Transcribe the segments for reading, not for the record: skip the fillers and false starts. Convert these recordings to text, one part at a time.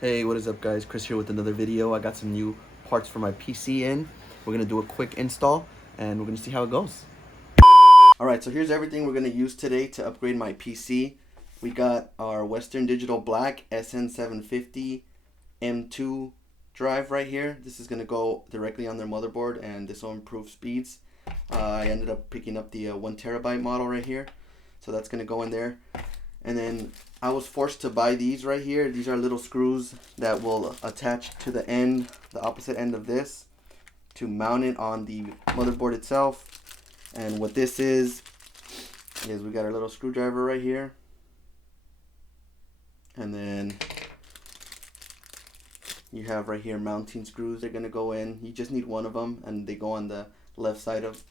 Hey, what is up guys? Chris here with another video. I got some new parts for my PC in. We're gonna do a quick install and we're gonna see how it goes. Alright, so here's everything we're gonna use today to upgrade my PC. We got our Western Digital Black SN750 M2 drive right here. This is gonna go directly on their motherboard and this will improve speeds. I ended up picking up the 1TB model right here. So that's gonna go in there. And then I was forced to buy these right here. These are little screws that will attach to the end, the opposite end of this, to mount it on the motherboard itself. And what this is we got our little screwdriver right here. And then you have right here mounting screws. They're gonna go in. You just need one of them and they go on the left side of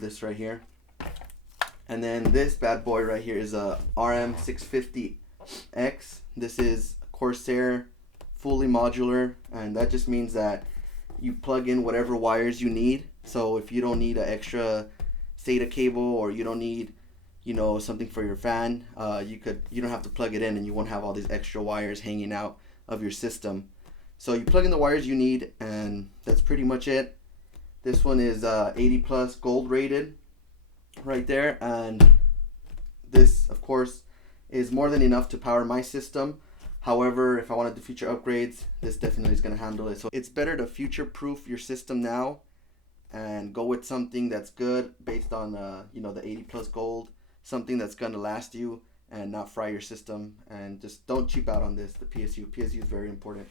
this right here. And then this bad boy right here is a RM650X. This is Corsair, fully modular, and that just means that you plug in whatever wires you need. So if you don't need an extra SATA cable, or you don't need, something for your fan, you don't have to plug it in, and you won't have all these extra wires hanging out of your system. So you plug in the wires you need, and that's pretty much it. This one is 80 plus gold rated right there, and this of course is more than enough to power my system. However, if I wanted to feature upgrades, this definitely is going to handle it. So it's better to future proof your system now and go with something that's good based on the 80 plus gold, something that's going to last you and not fry your system. And just don't cheap out on this. The PSU is very important.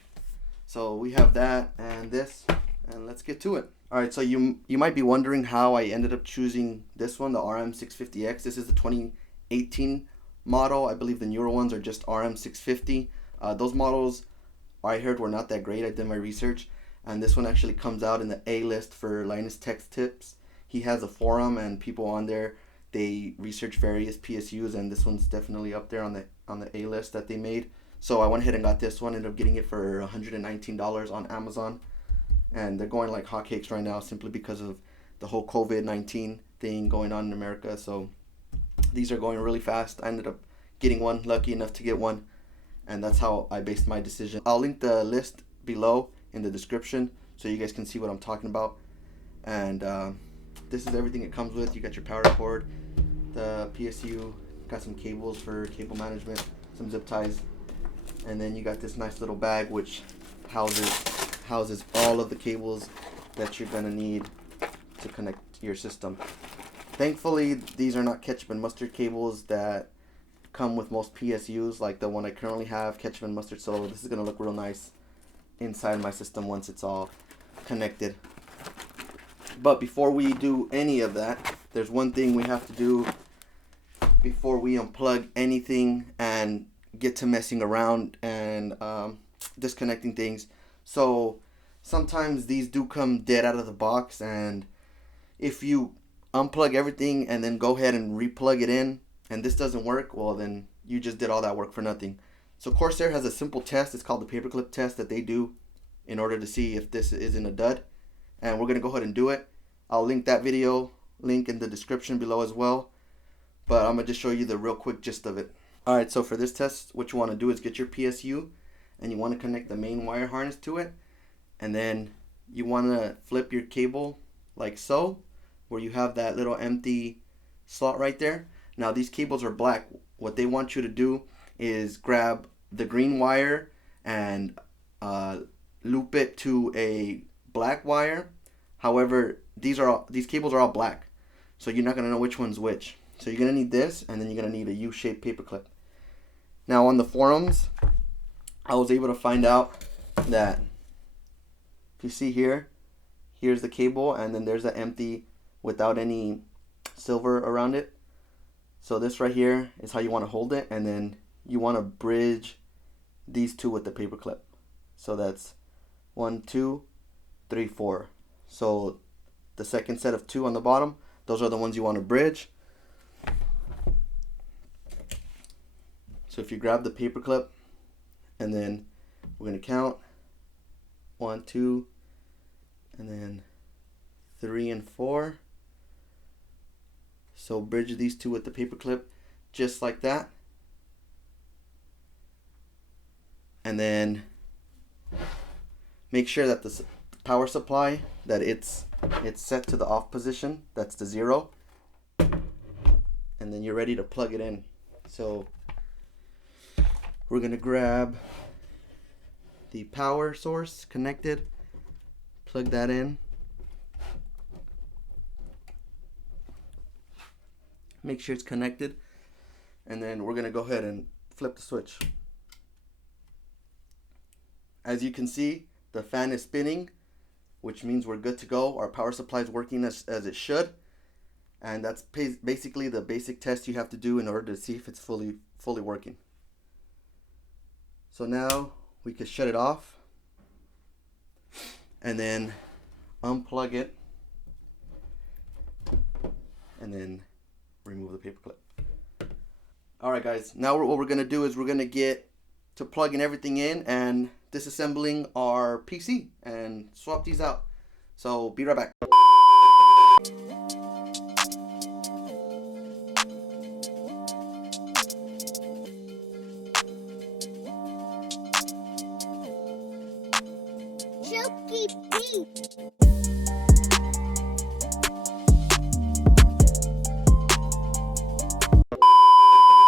So we have that and this, and let's get to it. Alright, so you might be wondering how I ended up choosing this one, the RM650X. This is the 2018 model. I believe the newer ones are just RM650. Those models I heard were not that great. I did my research, and this one actually comes out in the A list for Linus Tech Tips. He has a forum and people on there, they research various PSUs, and this one's definitely up there on the A list that they made. So I went ahead and got this one. Ended up getting it for $119 on Amazon. And they're going like hotcakes right now simply because of the whole COVID-19 thing going on in America. So these are going really fast. I ended up getting one, lucky enough to get one, and that's how I based my decision. I'll link the list below in the description so you guys can see what I'm talking about. And this is everything it comes with. You got your power cord, the PSU, got some cables for cable management, some zip ties, and then you got this nice little bag which houses all of the cables that you're gonna need to connect your system. Thankfully, these are not ketchup and mustard cables that come with most PSUs, like the one I currently have, ketchup and mustard. So this is gonna look real nice inside my system once it's all connected. But before we do any of that, there's one thing we have to do before we unplug anything and get to messing around and disconnecting things. So sometimes these do come dead out of the box, and if you unplug everything and then go ahead and replug it in and this doesn't work, well then you just did all that work for nothing. So Corsair has a simple test. It's called the paperclip test that they do in order to see if this isn't a dud, and we're gonna go ahead and do it. I'll link that video link in the description below as well, but I'm gonna just show you the real quick gist of it. Alright, so for this test, what you want to do is get your PSU and you want to connect the main wire harness to it, and then you want to flip your cable like so, where you have that little empty slot right there. Now these cables are black. What they want you to do is grab the green wire and loop it to a black wire. However, these cables are all black, so you're not going to know which one's which. So you're going to need this, and then you're going to need a U-shaped paperclip. Now on the forums, I was able to find out that if you see here, here's the cable, and then there's the empty without any silver around it. So this right here is how you want to hold it, and then you want to bridge these two with the paperclip. So that's 1, 2, 3, 4. So the second set of 2 on the bottom, those are the ones you want to bridge. So if you grab the paperclip, and then we're going to count 1, 2, and then 3 and 4. So bridge these two with the paperclip just like that. and then make sure that the power supply, that it's set to the off position, that's the 0, and then you're ready to plug it in. So we're gonna grab the power source connected, plug that in, make sure it's connected, and then we're gonna go ahead and flip the switch. As you can see, the fan is spinning, which means we're good to go. Our power supply is working as it should, and that's basically the basic test you have to do in order to see if it's fully working. So now we can shut it off and then unplug it and then remove the paperclip. Alright guys, now what we're going to do is we're going to get to plugging everything in and disassembling our PC and swap these out. So be right back.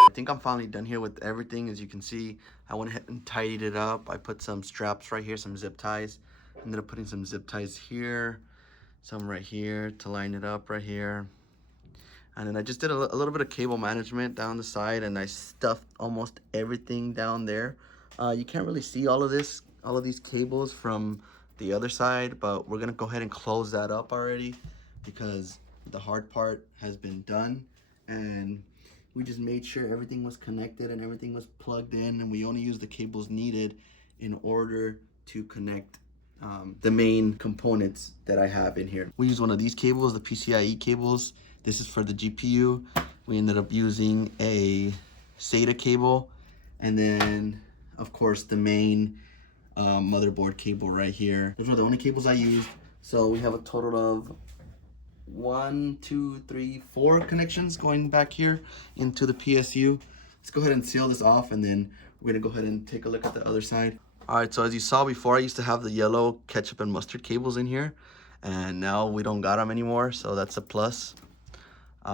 I think I'm finally done here with everything. As you can see, I went ahead and tidied it up. I put some straps right here, some zip ties. Ended up putting some zip ties here, some right here to line it up right here. And then I just did a little bit of cable management down the side, and I stuffed almost everything down there. You can't really see all of these cables from the other side, but we're gonna go ahead and close that up already because the hard part has been done, and we just made sure everything was connected and everything was plugged in, and we only used the cables needed in order to connect the main components that I have in here. We use one of these cables, the PCIe cables. This is for the GPU. We ended up using a SATA cable, and then of course the main motherboard cable right here. Those are the only cables I used. So we have a total of 1, 2, 3, 4 connections going back here into the PSU. Let's go ahead and seal this off, and then we're gonna go ahead and take a look at the other side. All right, so as you saw before, I used to have the yellow ketchup and mustard cables in here, and now we don't got them anymore, so that's a plus. Did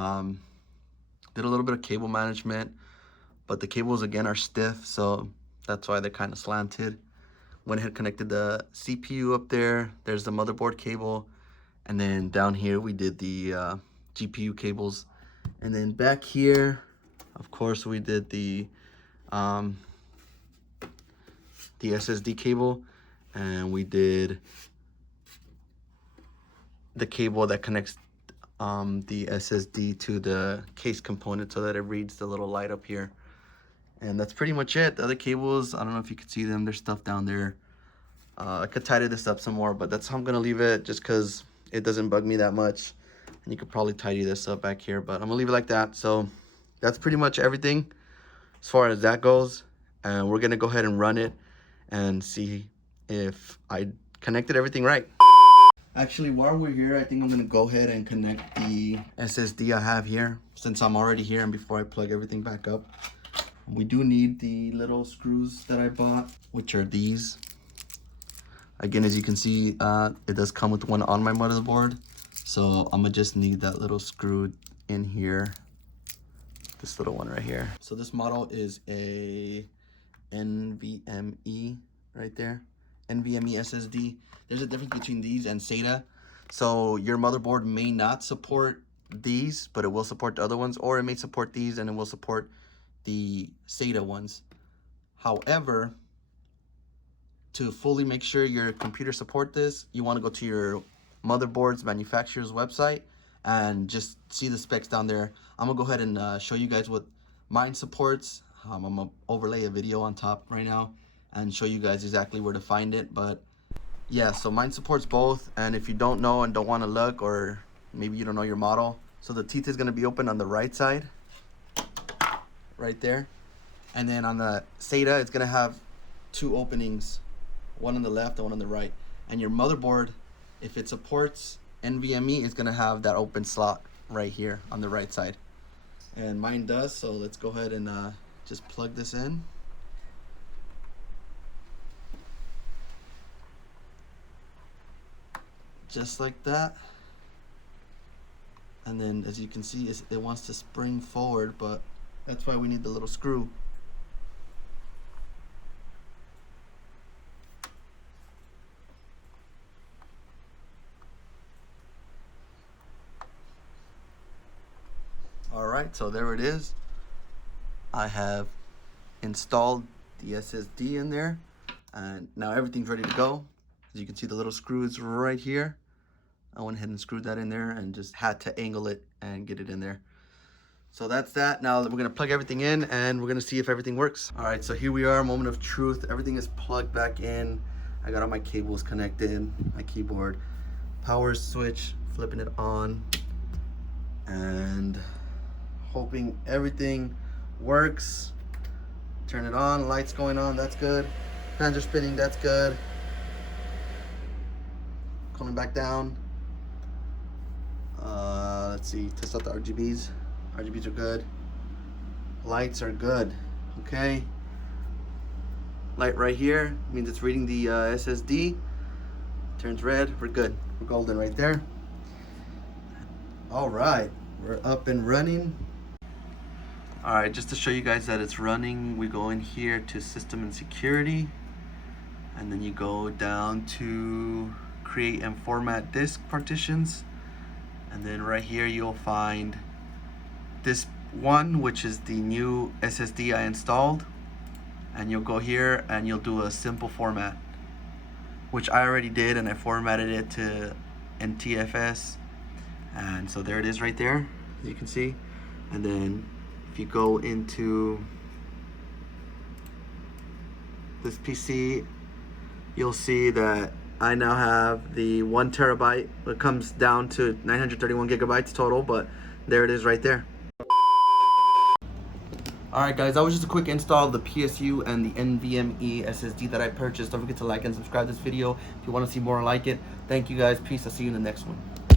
a little bit of cable management, but the cables again are stiff, so that's why they're kind of slanted. Went ahead and connected the CPU up there. There's the motherboard cable. And then down here, we did the GPU cables. And then back here, of course, we did the SSD cable. And we did the cable that connects the SSD to the case component so that it reads the little light up here. And that's pretty much it. The other cables, I don't know if you could see them. There's stuff down there. I could tidy this up some more, but that's how I'm going to leave it just because it doesn't bug me that much. And you could probably tidy this up back here, but I'm going to leave it like that. So that's pretty much everything as far as that goes. And we're going to go ahead and run it and see if I connected everything right. Actually, while we're here, I think I'm going to go ahead and connect the SSD I have here since I'm already here and before I plug everything back up. We do need the little screws that I bought, which are these. Again, as you can see, it does come with one on my motherboard. So I'm gonna just need that little screw in here. This little one right here. So this model is a NVMe right there. NVMe SSD. There's a difference between these and SATA. So your motherboard may not support these, but it will support the other ones, or it may support these and it will support the SATA ones. However, to fully make sure your computer support this, you want to go to your motherboard's manufacturer's website and just see the specs down there. I'm gonna go ahead and show you guys what mine supports. I'm gonna overlay a video on top right now and show you guys exactly where to find it. But yeah, so mine supports both. And if you don't know and don't want to look, or maybe you don't know your model, so the teeth is going to be open on the right side right there, and then on the SATA it's going to have two openings, one on the left and one on the right. And your motherboard, if it supports NVMe, it's going to have that open slot right here on the right side, and mine does. So let's go ahead and just plug this in. just like that. And then as you can see, it wants to spring forward, but that's why we need the little screw. Alright, so there it is. I have installed the SSD in there, and now everything's ready to go. As you can see, the little screw is right here. I went ahead and screwed that in there and just had to angle it and get it in there. So that's that. Now we're gonna plug everything in and we're gonna see if everything works. All right, so here we are, moment of truth. Everything is plugged back in. I got all my cables connected, my keyboard, power switch, flipping it on, and hoping everything works. Turn it on, lights going on, that's good. Fans are spinning, that's good. Coming back down. Let's see, test out the RGBs. RGBs are good. Lights are good. Okay. Light right here means it's reading the SSD. Turns red, we're good. We're golden right there. All right, we're up and running. All right, just to show you guys that it's running, we go in here to System and Security, and then you go down to Create and Format Disk Partitions, and then right here you'll find this one, which is the new SSD I installed, and you'll go here and you'll do a simple format, which I already did, and I formatted it to NTFS, and so there it is right there, as you can see. And then if you go into this PC, you'll see that I now have the 1 terabyte. It comes down to 931 gigabytes total, but there it is right there. Alright guys, that was just a quick install of the PSU and the NVMe SSD that I purchased. Don't forget to like and subscribe this video if you want to see more like it. Thank you guys. Peace. I'll see you in the next one.